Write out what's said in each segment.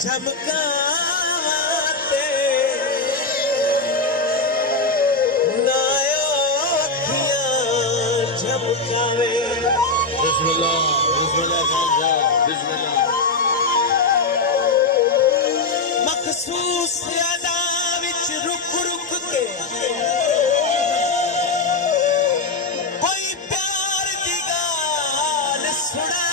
झमकाते नायो अखियां झमकावे। बिस्मिल्लाह बिस्मिल्लाह खान साहब बिस्मिल्लाह। मखसूस यादा विच रुक रुक के कोई प्यार दी गाल सुना।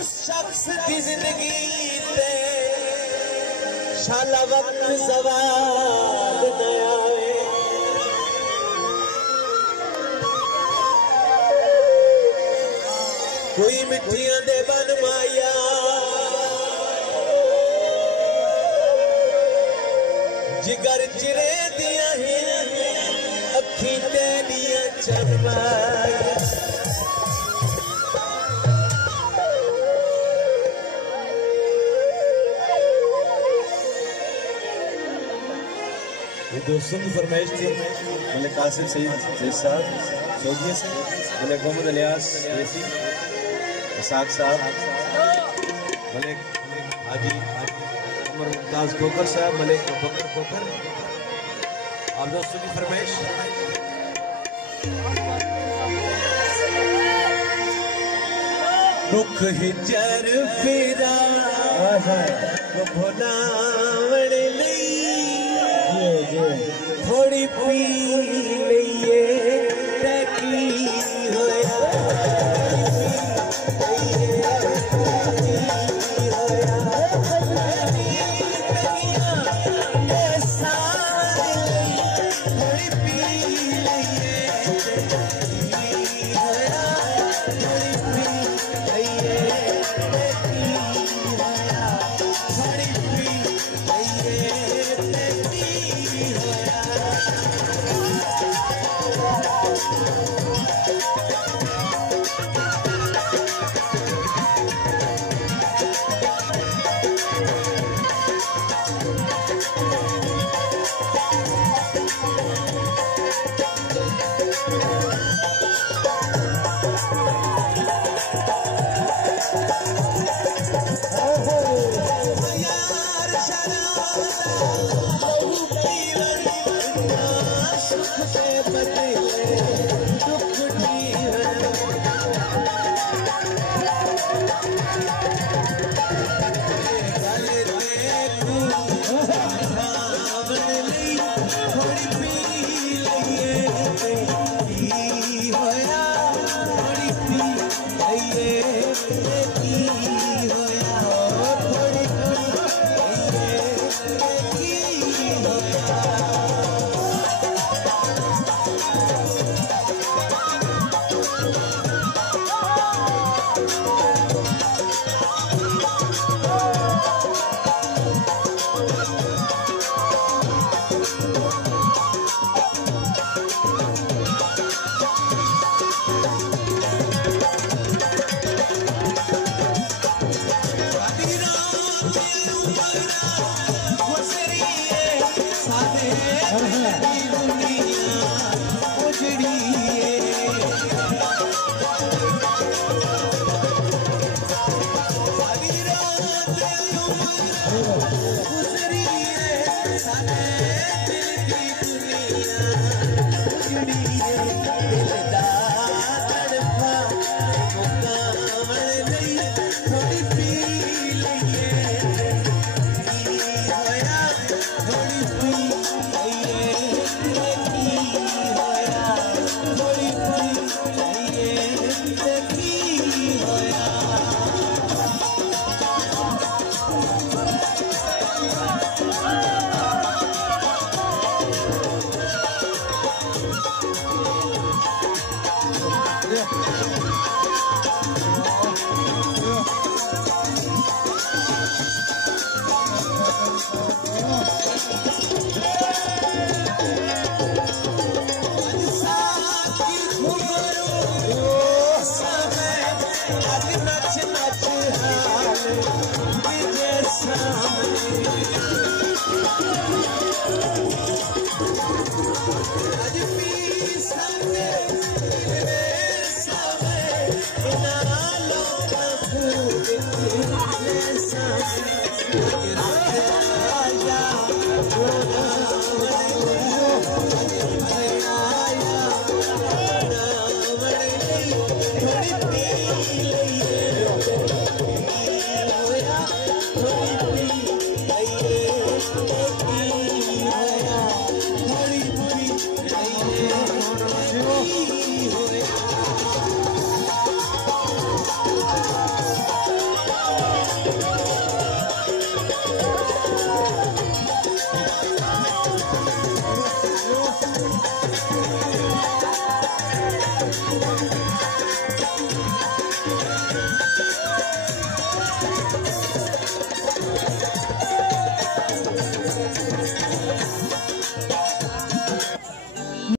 शख्स की जिंदगी ते शाला वक्त सवाल न आवे। कोई मिठियां दे बन माया जिगर चिरे दिया ही अखी तेरिया चरमाया। दोस्तों की फरमाइश थी मलिक कासिम सईद साहब सऊदीया से, मलिक मोहम्मद इलियास रेसी, इसाक साहब, मलिक हाजी उमर मुमताज खोखर साहब, मलिक बकर खोखर। आप दोस्तों की फरमाइश रुख हिजर फिरा भुलावण लई थोड़ी पी लईए की होया।